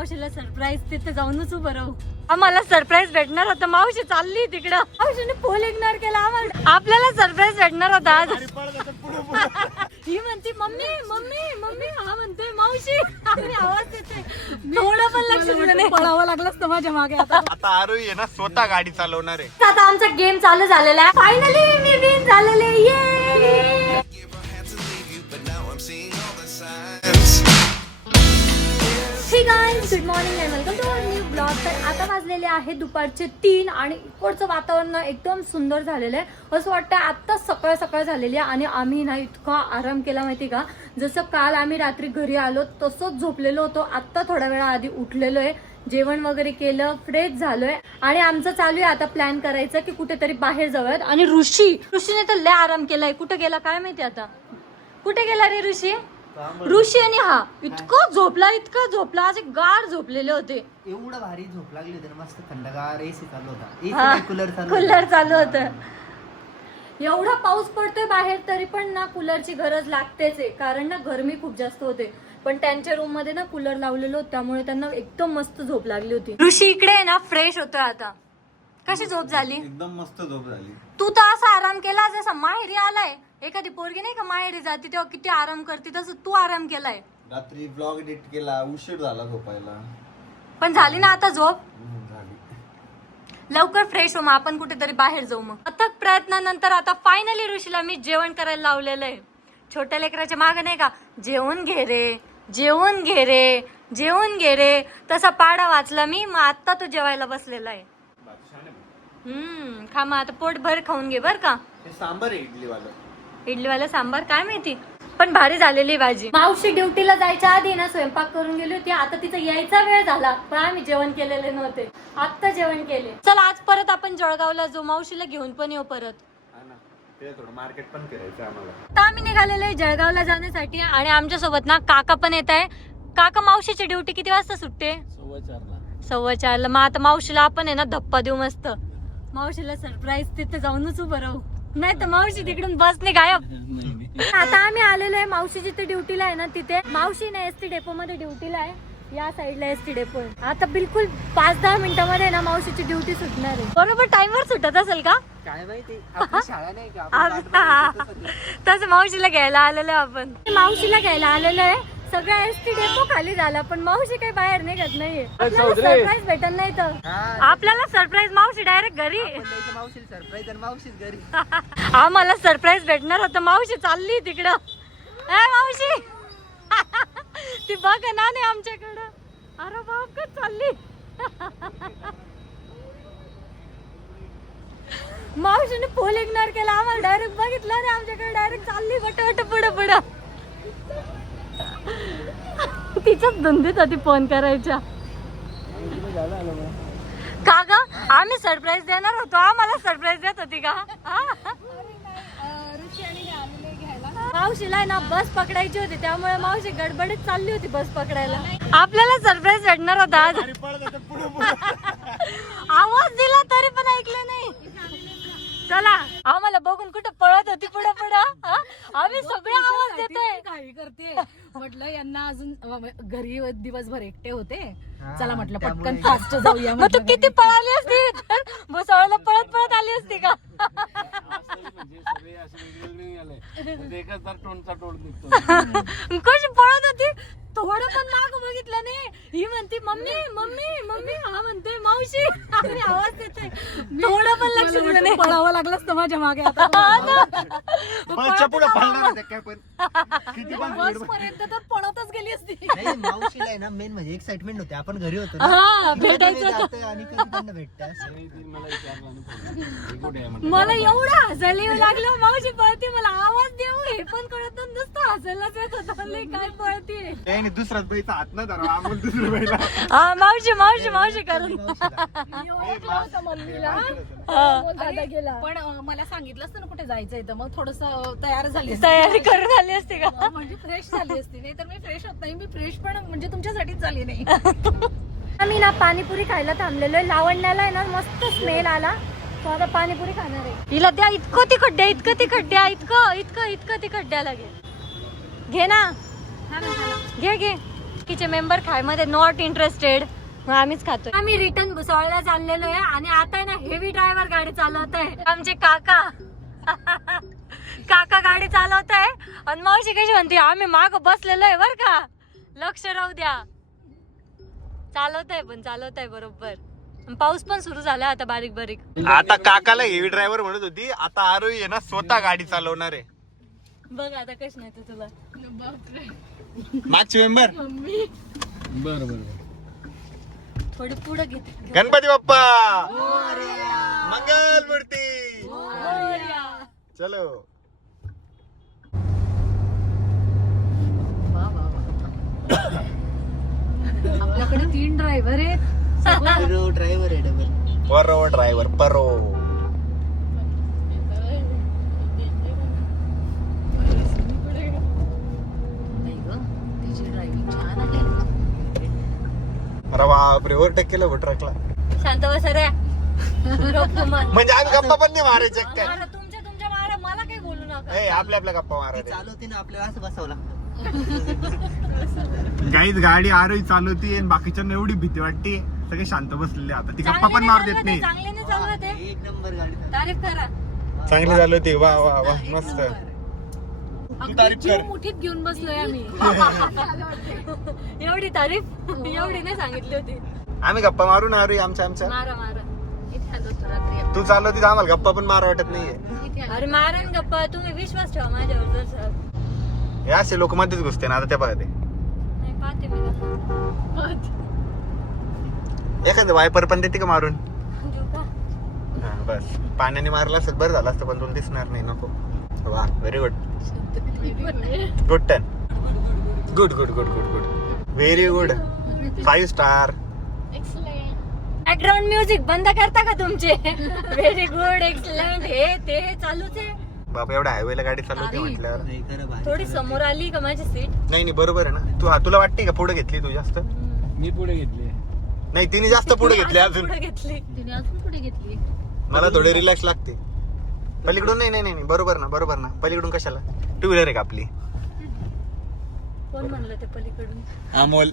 मावशीला सरप्राईज तिथे जाऊनच उभं राहू. आम्हाला सरप्राईज भेटणार होता. मावशी चालली तिकडं. मावशीने फोन इग्नोर केला. आपल्याला सरप्राईज भेटणार होता आज. ही म्हणते मम्मी मम्मी मम्मी. हा म्हणते मावशी. आवाज येते. थोडं पण लक्ष दिलं नाही. पळावं लागलं असतं माझ्या मागे. आता आरोही आहे ना स्वतः गाडी चालवणार आहे. आता आमचा गेम चालू झालेला आहे. फायनली मी विन झालेले. ये hey guys, good morning and welcome to our new blog. तर आता वाजलेले आहे दुपारचे 3 आणि इकडचं वातावरण एकदम सुंदर झालेलं आहे. असं वाटतं आत्ताच सकाळ सकाळ झालेली आहे आणि आम्ही ना इतका आराम केला माहिती का. जसं काल आम्ही रात्री घरी आलो तसंच झोपलेलो होतो. आत्ता थोड्या वेळा आधी उठलेलो आहे, जेवण वगैरे केलं, फ्रेश झालोय आणि आमचं चालू आहे आता प्लॅन करायचं की कुठेतरी बाहेर जाऊयात. आणि ऋषीने तर लय आराम केलाय. कुठे गेला काय माहिती आता. कुठे गेला रे ऋषी? ऋषी आणि हा इतकं झोपला असे गाढ झोपलेले होते. एवढं भारी झोप लागली होती ना, मस्त थंडगार. एसी चालू होता, कूलर चालू होतं. एवढा पाऊस पडतोय बाहेर तरी पण ना कूलरची गरज लागतेच आहे, कारण ना गरमी खूप जास्त होते. पण त्यांच्या रूम मध्ये ना कूलर लावलेलं होतं त्यामुळे त्यांना एकदम मस्त झोप लागली होती. ऋषी इकडे आहे ना फ्रेश होतोय आता. कशी झोप झाली? एकदम मस्त झोप झाली. तू तर असा आराम केला जसा माहेरी आलाय. एखादी पोरगी नाही का माहेरी जाते तेव्हा किती आराम करते, तसं तू आराम केलाय. रात्री ब्लॉग एडिट केला, उशीर झाला झोपायला. पण झाली ना आता झोप. झाली. लवकर फ्रेश हो, मग आपण कुठेतरी बाहेर जाऊ. मग अथक प्रयत्नानंतर आता फायनली ऋषीला मी जेवण करायला लावलेलं आहे. छोट्या लेकराच्या मागे नाही का जेवण घे रे, जेवण घे रे, जेवण घे रे, तसा पाडा वाचला मी. मग आता तो जेवायला बसलेला आहे. खा मग आता पोट भर खाऊन घे बर का. हे सांबार आहे इडलीवाला सांबार काय माहिती, पण भारी झालेली भाजी. मावशी ड्युटीला जायच्या आधी ना स्वयंपाक करून गेली होती. आता तिचा यायचा वेळ झाला पण आम्ही जेवण केलेले नव्हते. आता जेवण केले. चल आज परत आपण जळगावला जाऊ, मावशीला घेऊन पण येऊ परत. थोडं मार्केट पण करायचं आम्हाला. आता आम्ही निघालेलो आहे जळगावला जाण्यासाठी आणि आमच्या सोबत ना काका पण येत आहे. काका मावशीची ड्युटी किती वाजता सुटते? 4:15. मग आता मावशीला आपण आहे ना धप्पा देऊ मस्त. मावशीला सरप्राईज तिथे जाऊनच उभं राहू, नाही तर मावशी तिकडून बसने गायब. आता आम्ही आलेलो आहे मावशी जिथे ड्युटीला आहे ना तिथे. मावशी ना एसटी डेपो मध्ये ड्युटीला आहे. या साईडला एसटी डेपो आहे. आता बिलकुल 5-10 मिनिटांमध्ये ना मावशीची ड्युटी सुटणार आहे. बरोबर टाइमवर सुटत असेल का काय माहिती, आपली शाळा नाही का. तसं मावशीला घ्यायला आलेलो आपण. मावशीला घ्यायला आलेलो आहे. सगळा एसटी डेपो खाली झाला पण मावशी काही बाहेर निघत नाहीये. सरप्राईज भेटत नाही तर आपल्याला सरप्राईज मावशी डायरेक्ट घरी. मावशी सरप्राईज आणि मावशीच घरी. आम्हाला सरप्राईज भेटणार होतं. मावशी चालली तिकडं. मावशी ती बघ ना नाही आमच्याकडं. अरे बाप का चालली. मावशीने फोन इग्नोर केला. आम्हाला डायरेक्ट बघितलं रे आमच्याकडे. डायरेक्ट चालली वट पुढं. तिच्याच धंदेच होती फोन करायच्या. का ग आम्ही सरप्राईज देणार होतो, आम्हाला सरप्राईज देत होती का? मावशीला ना बस पकडायची होती त्यामुळे मावशी गडबडीत चालली होती बस पकडायला. आपल्याला सरप्राईज भेटणार होता आज. आवाज दिला तरी पण ऐकलं नाही. चला आम्हाला बघून कुठं पळत होती पुढं. आम्ही सगळे आवाज देतोय. काही करते म्हटलं यांना अजून घरी दिवसभर एकटे होते, चला म्हटलं पटकन फास्ट जाऊया. मग तू किती पळाली असती? भुसावळला पळत आली असती का? कशी पळत होती. थोडं पण माग बघितलं नाही. ही म्हणते मम्मी मम्मी मम्मी. हा म्हणते मावशी. आवाज देते. थोडं पण लक्ष दिलं नाही. पळावं लागलं असतं माझ्या मागे. बस पर्यंत तर पळतच गेली असती. नाही, मावशीला आहे ना मेन म्हणजे एक्साइटमेंट होते. आपण घरी होतो ना, हा कधी भेटायचं. जातोय आणि कधी त्यांना भेटतं. मला एवढं हसायला येऊ लागलं. मावशी पळते मला आवाज देऊ हे पण कळत नसतं. हसायलाच येत होतं. काय पळते दुसराच बाईचा हात न धरा, आम्हाला दुसऱ्या बाईला. हा मावशी करून. मम्मीला पण मला सांगितलं असतं ना कुठे जायचंय तर मग थोडस तयार झाली असती. तयारी करून आली असते का? म्हणजे फ्रेश झाली असती. नाही तर मी फ्रेश होत नाही. मी फ्रेश पण म्हणजे तुमच्यासाठीच झाली नाही. आम्ही ना पाणीपुरी खायला थांबलेलो आहे. लावण्याला आहे ना मस्त स्मेल आला. तो आता पाणीपुरी खाणार आहे. हिला द्या इतकं तिखट द्या, इतकं तिखट द्या, इतकं तिखट द्या. घे ना, घे. बाकीचे मेंबर खायमध्ये नॉट इंटरेस्टेड, मग आम्हीच खातोय. आम्ही रिटर्न भुसावळला चाललेलो आहे आणि आता आहे ना हेवी ड्रायव्हर गाडी चालवत आहे आमचे काका. काका गाडी चालवत आहे आणि मावशी कशी म्हणते आम्ही माग बसलेलो आहे बर का, लक्ष राहू द्या. चालवत आहे बरोबर. पाऊस पण सुरू झाला आता बारीक बारीक. आता काकाला हेवी ड्रायव्हर म्हणत होती, आता आरोही आहे ना स्वतः गाडी चालवणार आहे. बघ आता कशी नाही तुला. मागचे मेंबर थोडी पुढे घेते. गणपती बाप्पा मंगल मूर्ती. चलो आपल्याकडे 3 ड्रायव्हर आहेत. ड्रायव्हर आहे डबल. परो ड्रायव्हर परो. नाही ग, तिची ड्रायव्हिंग छान आहे. अरे बापरे, ओव्हरटेक केलं बघ ट्रकला. शांत बस रे. म्हणजे आम्ही गप्पा पण नाही मारायचे काय. तुमच्या मारा, मला काही बोलू नका. आपल्या गप्पा मारायचे. चालवते ना आपल्याला असं बसावं लागतं. गाईच गाडी आरोही चालवती आणि बाकीच्यांना एवढी भीती वाटते, सगळे शांत बसलेले. आता ती गप्पा पण मार देत नाही. चांगल्याने चालवत आहे. एक नंबर गाडी. तारीफ करा. चांगली चालवते. वा वा वा मस्त. तारीफ जीव कर. मुठीत घेऊन बसलोय आम्ही. एवढी तारीफ एवढी नाही सांगितली होती. आम्ही गप्पा मारू ना आरोही आमच्या. मारा मारा. इथे आलो होतो रात्री. तू चालवती तर आम्हाला गप्पा पण मारा वाटत नाहीये. इथे आलो. अरे मारा ना गप्पा, तुम्ही विश्वास ठेवा माझ्यावर. जर सर हे असे लोक मध्येच घुसते ना. आता त्या बघा ते नाही पाहते मी कसं. एखादं वायपर पण देते का मारून. देऊ का? हा, बस पाण्याने मारलं असत बरं झालं असतं, पण तुला दिसणार नाही. नको. वा very good. Good 10. Good good good good good very good. 5 star. Background music बंद करता का तुमचे? व्हेरी गुड, एक्सलंट, हे ते चालूच आहे. बाबा एवढ्या हायवेला गाडी चालवते म्हटल्यावर. नाही खरं भारी. थोडी समोर आली का माझी सीट. नाही बरोबर आहे ना. तुला वाटते का पुढे घेतली तू जास्त. मी पुढे घेतली. नाही तिने जास्त पुढे घेतली अजून. पुढे घेतली. तिने अजून पुढे घेतली. मला थोडे रिलॅक्स लागते. पलीकडून नाही बरोबर ना. पलीकडून कशाला. 2 व्हीलर आहे का आपली. कोण म्हणलं ते पलीकडून. अमोल.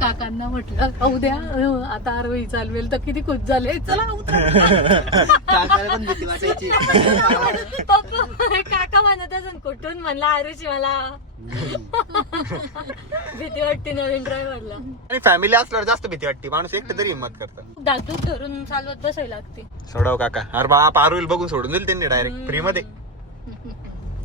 काकांना म्हटलं उद्या आता आरोही चालवेल तर किती खुश झाले. चला उतरा. काकाला पण भीती वाटायची. पप्पा काका म्हणत असून कुठून म्हणला आरुषी मला भीती वाटते नवीन ड्रायव्हरला. आणि फॅमिली असल्यावर जास्त भीती वाटते. माणूस एकटं तरी हिंमत करतं. दातूक धरून चालवत बसायला लागते. सोडाव काका. अरे बाप आरोईल बघून सोडून दिल त्यांनी डायरेक्ट फ्री मध्ये.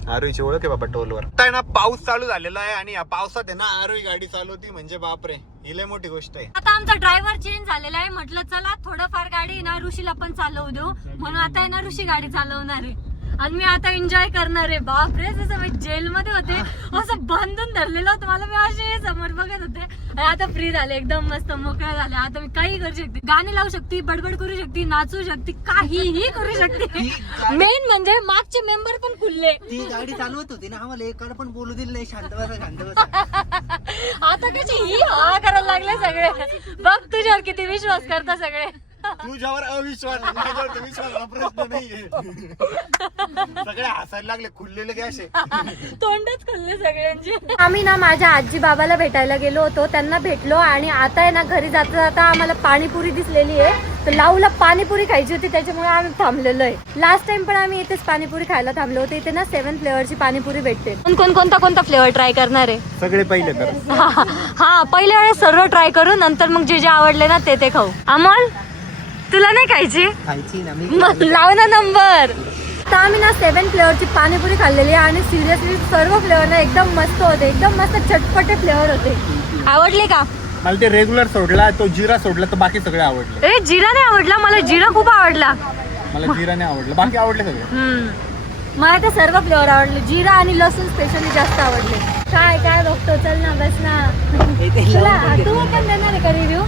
आरोईची ओळख आहे बाबा टोलवर. आता ना पाऊस चालू झालेला आहे आणि या पावसात आहे ना आरोई गाडी चालवती म्हणजे बापरे, ही लय मोठी गोष्ट आहे. आता आमचा ड्रायव्हर चेंज झालेला आहे. म्हटलं चला थोडंफार गाडी ना ऋषीला पण चालवू देऊ, म्हणून आता आहे ना ऋषी गाडी चालवणार आहे आणि मी आता एन्जॉय करणार आहे. बापरे, जसं मी जेलमध्ये होते असं बांधून धरलेलं होतं मला. मी असे समोर बघत होते आणि आता फ्री झाले, एकदम मस्त मोकळ्या झाल्या. आता मी काही करू शकते, गाणी लावू शकते, बडबड करू शकते, नाचू शकते, काहीही करू शकते. मेन म्हणजे मागचे मेंबर पण खुलले. ती गाडी चालवत होती ना, आम्हाला एकाला पण बोलू दिलं नाही. शांत बसा. आता कशी ही हा करायला लागले सगळे. बघ तुझ्यावर किती विश्वास करता सगळे. तुझ्यावर अविश्वास, माझ्यावर तर विश्वास प्रश्न नाहीये. सगळे हसायला लागले, खुललेले की असे तोंडच खुलले सगळ्यांची. आम्ही ना माझ्या आजी बाबाला भेटायला गेलो होतो, त्यांना भेटलो आणि आता आहे ना घरी जाता जाता आम्हाला पाणीपुरी दिसलेली आहे. तर लाऊला पाणीपुरी खायची होती, त्याच्यामुळे आम्ही थांबलेलो आहे. लास्ट टाइम पण आम्ही इथेच पाणीपुरी खायला थांबलो होतो. इथे ना 7 फ्लेवरची पाणीपुरी भेटते. कोणता फ्लेवर ट्राय करणार आहे? सगळे पहिले कर. हा पहिल्या वेळेस सर्व ट्राय करू, नंतर मग जे आवडले ना ते खाऊ. अमोल तुला नाही खायची? खायची ना मी. मग लाव ना नंबर. आता आम्ही ना 7 फ्लेवरची पाणीपुरी खाल्लेली आहे आणि सिरियसली सर्व फ्लेवर ना एकदम मस्त होते, एकदम मस्त चटपटे फ्लेवर होते. आवडले का? मला ते रेग्युलर सोडला, तो जिरा सोडला, तर बाकी सगळे आवडले. ए जिरा नाही आवडला मला. जिरा खूप आवडला. मला जिरा नाही आवडलं, बाकी आवडले सगळे. मला तर सर्व फ्लेवर आवडले. जिरा आणि लसूण स्पेशली जास्त आवडले. काय बघतो, चल ना बस ना. तुला तू पण देणार आहे का रिव्ह्यू?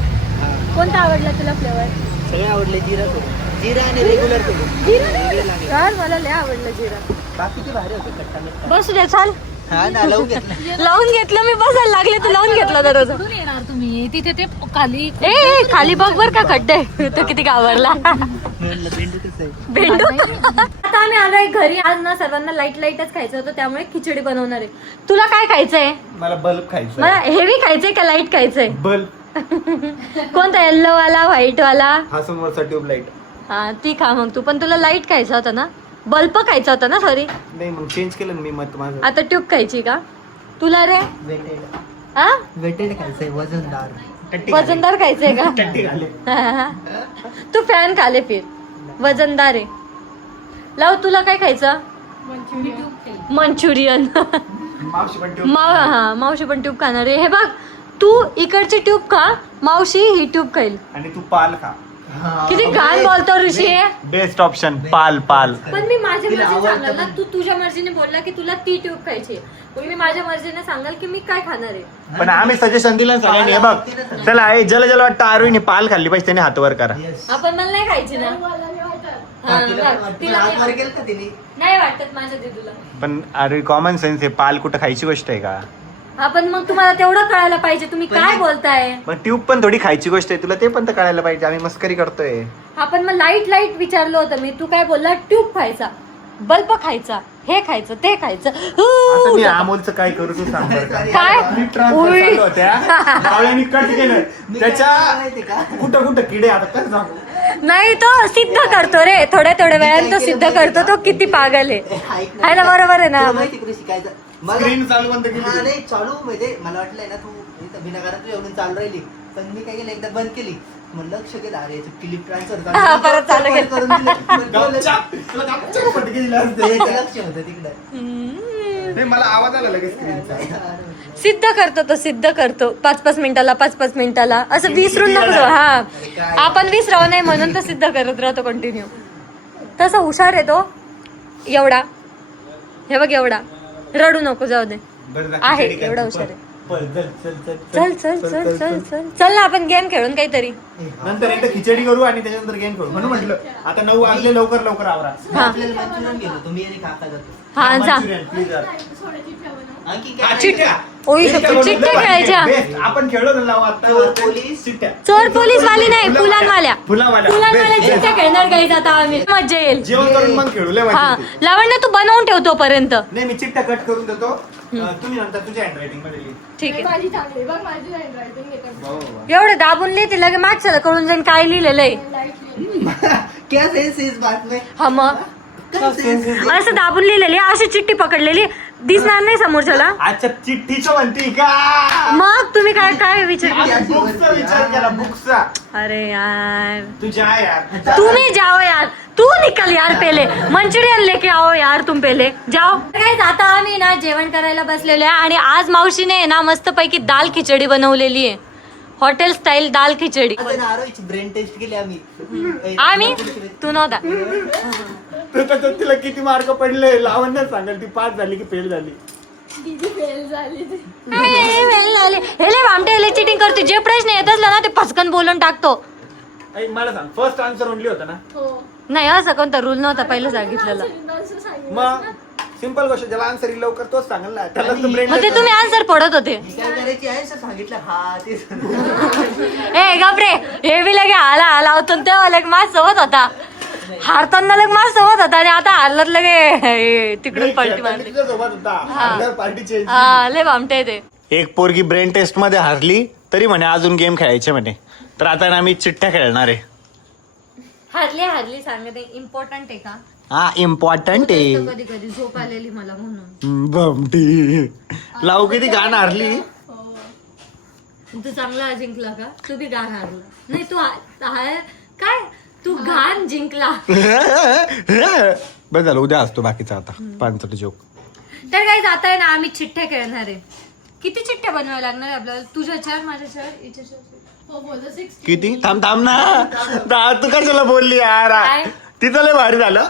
कोणता आवडला तुला फ्लेवर? सगळे आवडले. जिरा आणि रेग्युलर यार मला लय आवडलं जिरा. बाकीचे भारी होते. खट्टा बसू दे चाल. हा ना, लावून घेतलं. लावून घेतलं मी, बसायला लागले तू लावून घेतलं दररोज. कुठून येणार तुम्ही? तिथे ते खाली ए खाली बघ बर का खड्डे. तो किती घाबरला. म्हणलं भेंडू कसं आहे. भेंडू. आता आम्ही आलोय घरी. आज ना सर्वांना लाईटच खायचं होतं, त्यामुळे खिचडी बनवणार आहे. तुला काय खायचंय? मला बल्ब खायचं. मला हेवी खायचंय का लाईट खायचंय? बल्ब. कोणता? येल्लो वाला, व्हाईट वाला? हा समोरचा ट्यूबलाईट. हा ती खा मग तू. पण तुला लाईट खायचा होता ना, बल्ब खायचा होता ना. सॉरी, नाही मग चेंज केलं मी मत माझं. आता ट्यूब खायची का तुला रे? वेटेड हा वेटेड खायचंय, वजनदार. वजनदार खायचंय का? टट्टी घाले. तू फॅन खाले फिर, वजनदार आहे. लाव, तुला काय खायचं? मंचुरियन. मावशी पण ट्यूब. हा मावशी पण ट्यूब खाणार आहे. हे बघ, तू इकडची ट्यूब खा, मावशी ही ट्यूब खाईल. आणि तू पाल खा. किती घाण बोलतो ऋषी. बेस्ट ऑप्शन पाल. पाल. पण मी माझ्या तिला मर्जीने आवडतं सांगाल ना, पण. तू तुझ्या मर्जीने बोलला की तुला ती ट्यूब खायची, पण मी माझ्या मर्जीने सांगाल की मी काय खाणार आहे. पण आम्ही सजेशन दिलं ना सगळ्यांनी. हे बघ चला, हे ज्याला वाटतं आरोहीने पाल खाल्ली पाहिजे त्याने हात वर करा. आपण मला नाही खायची ना. हा, तिला नाही वाटत माझ्या दिदूला. पण अरे कॉमन सेन्स आहे, पाल कुठं खायची गोष्ट आहे का? हा पण मग तुम्हाला तेवढं कळायला पाहिजे, तुम्ही काय बोलताय. मग ट्यूब पण थोडी खायची गोष्ट आहे, तुला ते पण तर कळायला पाहिजे. आम्ही मस्करी करतोय. हा पण मग लाईट विचारलं होतं मी, तू काय बोलला? ट्यूब खायचा, बल्ब खायचा, हे खायचं, ते खायचं. आता मी अमोलचं काय करू तू सांग बरं का? काय? मी ट्रान्सफर उई. चालू होत्या मावळ्यांनी कट केलं त्याच्या कुठं किडे. आता कसं सांगू? नाही, तो सिद्ध करतो रे, थोड्या वेळाने तो सिद्ध करतो तो किती पागल आहे ना. बरोबर आहे ना. माहिती कृषी शिकायचं स्क्रीन चालू बंद केली. नाही चालू म्हणजे मला वाटलंय ना, तू इथं बिनाकारात येऊन चालू राहिली, पण मी काय केलं, एकदा बंद केली, मग लक्ष केलं, अरे क्लिप ट्रान्सफर हा, परत चालू केलं. करून दिलं. गपचाप. तुला गपचाप पटकी दिलं असतं. ते लक्ष होतं तिकडं. नाही, मला आवाज आला लगेच स्क्रीनचा. सिद्ध करतो तो, सिद्ध करतो 5-5 मिनिटाला, 5-5 मिनिटाला, असं विसरून नको जाऊ. हा, आपण विसराव नाही म्हणून तो सिद्ध करत राहतो कंटिन्यू. तसा हुशार आहे तो. एवढा, हे बघ एवढा, रडू नको, जाऊ दे. बरं जा, आहे खिचडी कर. एवढा हुशार आहे. चल चल चल चल चल चल चल चल चल ना, आपण गेम खेळून काहीतरी. नंतर एकदा खिचडी करू आणि त्याच्यानंतर गेम खेळू. म्हणून म्हटलं आता 9 वाजले, लवकर आवरा. आपल्याला मंचुरियन गेलो, तुम्ही आणि काका जातो. हा जा. मंचुरियन, प्लीज यार. आणखी हा, काय? चिट्ट्या. ओई, चिट्ट्या चिट्ट्या बनवून खेळायच्या. बेस्ट. आपण खेळलो ना लावा आता. चोर, पोलीस. चिट्ट्या. चोर पोलीस वाली नाही, फुलांवाल्या. फुलावाल्या. फुलांवाल्या बेस्ट. चिट्ट्या खेळणार काही आता आम्ही. मजा येईल. जेवण करून मग खेळू. लय हा, मजा येते. लावण्य तू बनवून ठेव तोपर्यंत. नाही, मी चिट्ट्या कट करून देतो. तुम्ही नंतर तुझ्या हँडरायटिंग मध्ये लिही. ठीक आहे. माझी चांगली बघ, माझी handwriting येतात. वा, वा, वा. एवढं दाबून लिहिते लगे मागच्याला कळून जाईल काय लिहिलेलं आहे. क्या सेंस है इस बात में? हा मग क्या सेंस है? असं दाबून लिहिलेली, अशी चिठ्ठी पकडलेली, दिसणार नाही समोरच्याला. अच्छा, चिठ्ठीचं म्हणते का? मग तुम्ही काय काय विचार. बुक्सचा विचार केला, बुक्सचा. अरे यार, तू जा यार. तुम्ही जाओ यार, तू निकल यार, पहिले मंचुरियन लेके आओ यार, तुम पहिले जाओ. काय, आता आम्ही ना जेवण करायला बसलेलो आहे आणि आज मावशीने ना मस्त पैकी दाल खिचडी बनवलेली आहे, हॉटेल स्टाईल दाल खिचडी. आता ना आरोहीची ब्रेन टेस्ट केली आम्ही. आम्ही, तू नव्हता. तर तिला किती मार्क पडले लावण्या सांगाल, ती 5 झाली की फेल झाली. दीदी fail झाली ती. हेले आमटे हेले चिटिंग करते, जे प्रश्न येत असला ना ते पचकन बोलून टाकतो. ऐक, मला सांग, फर्स्ट आन्सर ओनली होता ना? हो. नाही, असं कोणता रूल नव्हता पहिलं सांगितलेलं. असं सांगितलं. मग सिंपल गोष्ट, ज्याला आन्सर येईल लवकर तोच सांगेल ना. त्याला तू ब्रेन मग ते तुम्ही आन्सर पडत होते. ही काय करायची आहे असं सांगितलं. हा ते ए गपरे, हे बी लगे आला होतो तेव्हा लगे माझ सोबत होता, हारताना लगे माझ सोबत होता आणि आता हारलात लगे तिकडून पलटी मारली. सोबत होता पार्टी चेंज. हा, लय भामटे ते. एक पोरगी ब्रेन टेस्ट मध्ये हारली तरी म्हणे अजून गेम खेळायचे म्हणे. तर आता ना आम्ही चिठ्ठ्या खेळणार आहे. हारली सांगते, इम्पॉर्टंट आहे का? हा, इम्पॉर्टंट आहे. कधी कधी झोप आलेली मला म्हणून. बमटी लावू किती गाणं हारली. तू चांगला जिंकला का? तू बी गाण हारला नाही, तू काय, तू घाण जिंकला. बस झालं, उद्या असतो बाकीचा आता 5 जोक. तर काही जात आहे ना, आम्ही चिठ्ठ्या खेळणार आहे. किती चिठ्ठ्या बनवायला लागणार आहे आपल्याला? तुझ्या 4, माझ्या 4, हिच्या 4. हो बोलतो 16. किती? थांब ना, तू कशाला बोलली यार? काय? तिचं लय भारी झालं.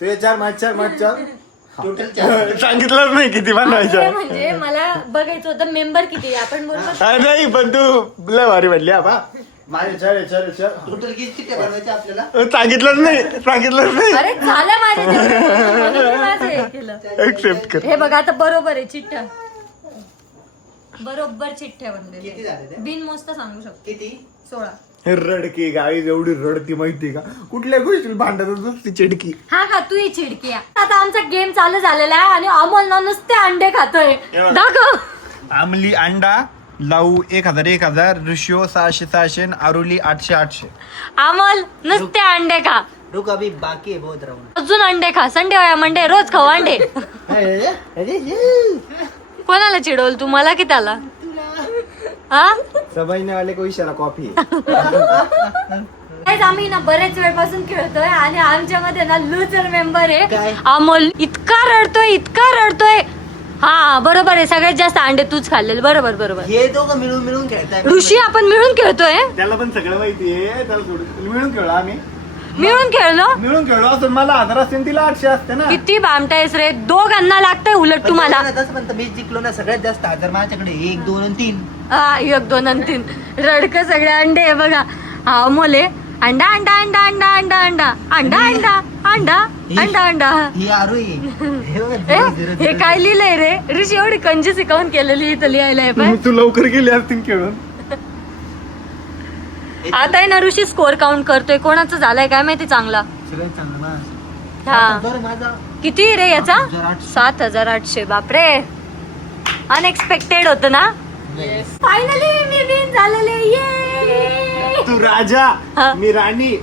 तुझे 4, माझे 4. टोटल 4. सांगितलंच नाही किती अरे बनवायचं. म्हणजे मला बघायचं होतं मेंबर किती आहे. आपण बरोबर नाही, पण तू लय भारी म्हणली. हा माझे 4. टोटल किती चिट्ट्या बनवायच्या आपल्याला? सांगितलंच नाही. अरे झालं माझे म्हणून मी माझं हे केलं. एक्सेप्ट कर. हे बघा आता बरोबर आहे, चिठ्ठ्या बरोबर चिठ्ठ्या किती झाले बनलेल्या. ते? बिन मोजता सांगू शकतो. किती? 16. रडकी गावी एवढी रडती माहिती का कुठल्या गोष्टी भांडत नुसती चिडकी. हा का तू ही चिडकी आहे. आता आमचा गेम चालू झालेला आहे आणि अमोल ना नुसते अंडे खातोय. दाखव. आमली अंडा लावू 1000 ऋषिओ 600 आरुली 800. अमोल नुसते अंडे खा. रुक अभी बाकी आहे बहुत राऊंड. अजून अंडे खा. संडे होया मंडे रोज खाऊ अंडे. कोणाला चिडवल तू मला की त्याला? हा सबईने वाले को इशारा कॉफी. Guys, आम्ही ना बरेच वेळपासून खेळतोय आणि आमच्यामध्ये ना लुजर मेंबर काय? आहे अमोल. इतका रडतोय. हा बरोबर आहे. सगळ्यात जास्त अंडे तूच खाल्लेले. बरोबर. हे दोघं मिळून मिळून खेळताय. ऋषी आपण मिळून खेळतोय. त्याला पण सगळं माहितीये. त्याला सोडून मिळून खेळलो आम्ही. मिळून खेळलो असं मला 1000 असते तिला 800 असते ना. किती बामटायस रे. दोघांना लागतंय उलट तुम्हाला. तसं म्हणतं मी जिंकलो ना सगळ्यात जास्त 1000 माझ्याकडे 1 2 आणि 3. 1 2 आणि 3 रडक सगळे अंडे आहे बघा. हा अमोल आहे. अंडा ही आरू आहे. हे बघ, ए, 0, 0, हे काय लिहिलंय रे ऋषी? एवढी कंजी शिकवून केलेली इथं लिहायला आहे पण. तू लवकर गेली असतील खेळून. आता आहे ना ऋषी स्कोर काउंट करतोय. कोणाचं झालंय काय माहिती चांगला. सगळ्यात चांगलं ना. हा बरं माझा किती रे याचा? 7800. 7800. बापरे अनएक्सपेक्टेड होतं ना. फायनली मी विन झालेले. ये तू राजा हा. मी राणी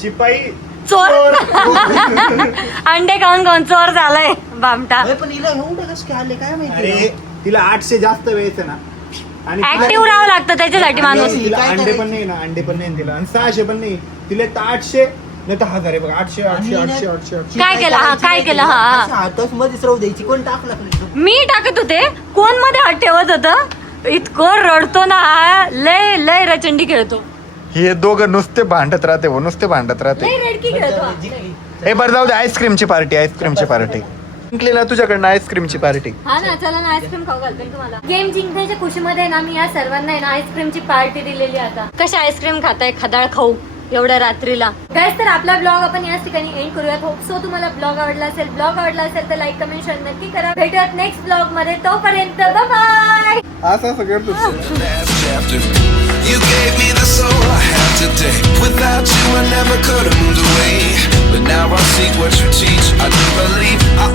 शिपाई चोर. अंडे खाऊन चोर झालाय बामटा. होय, पण हिला एवढं कसं काय आले काय अरे माहिती. तिला 800 जास्त वेळेच ना. आणि ऍक्टिव्ह राहावं लागतं त्याच्यासाठी माणूस. आणि तिला काय अंडे करायचं? पण नाही ना. अंडे पण नाही तिला. आणि 600 पण नाही तिला. तर 800 नाही तर 1000 आहे बघ. 800. काय केलं? हा, काय केलं? हा. हातच मध्ये सरव द्यायची. कोण टाकला मी टाकत होते. कोण मध्ये हात ठेवत होतं? इतकं रडतो ना हा. लय रचंडी खेळतो. हे दोघं नुसते भांडत राहते. लय रडकी खेळतो हा. हे बरं जाऊ दे. आईस्क्रीमची पार्टी जिंकली ना तुझ्याकडनं आईस्क्रीमची पार्टी. हा ना, चला ना आईस्क्रीम खाऊ घालते तुम्हाला. गेम जिंकण्याच्या खुशीमध्ये ना मी या सर्वांना आहे ना आईस्क्रीमची पार्टी दिलेली. आता कशा आईस्क्रीम खाताय खदाळ खाऊ एवढ्या रात्रीला. गाईस तर आपला ब्लॉग आपण याच ठिकाणी एंड करूयात. होप सो तुम्हाला ब्लॉग आवडला असेल तर लाईक कमेंट शेअर नक्की करा. भेटूयात नेक्स्ट ब्लॉग मध्ये. तोपर्यंत बाय. असं सगळं last chapter. You gave me the soul I have today. Without you I never could have moved away. But now I see what you teach. I do believe I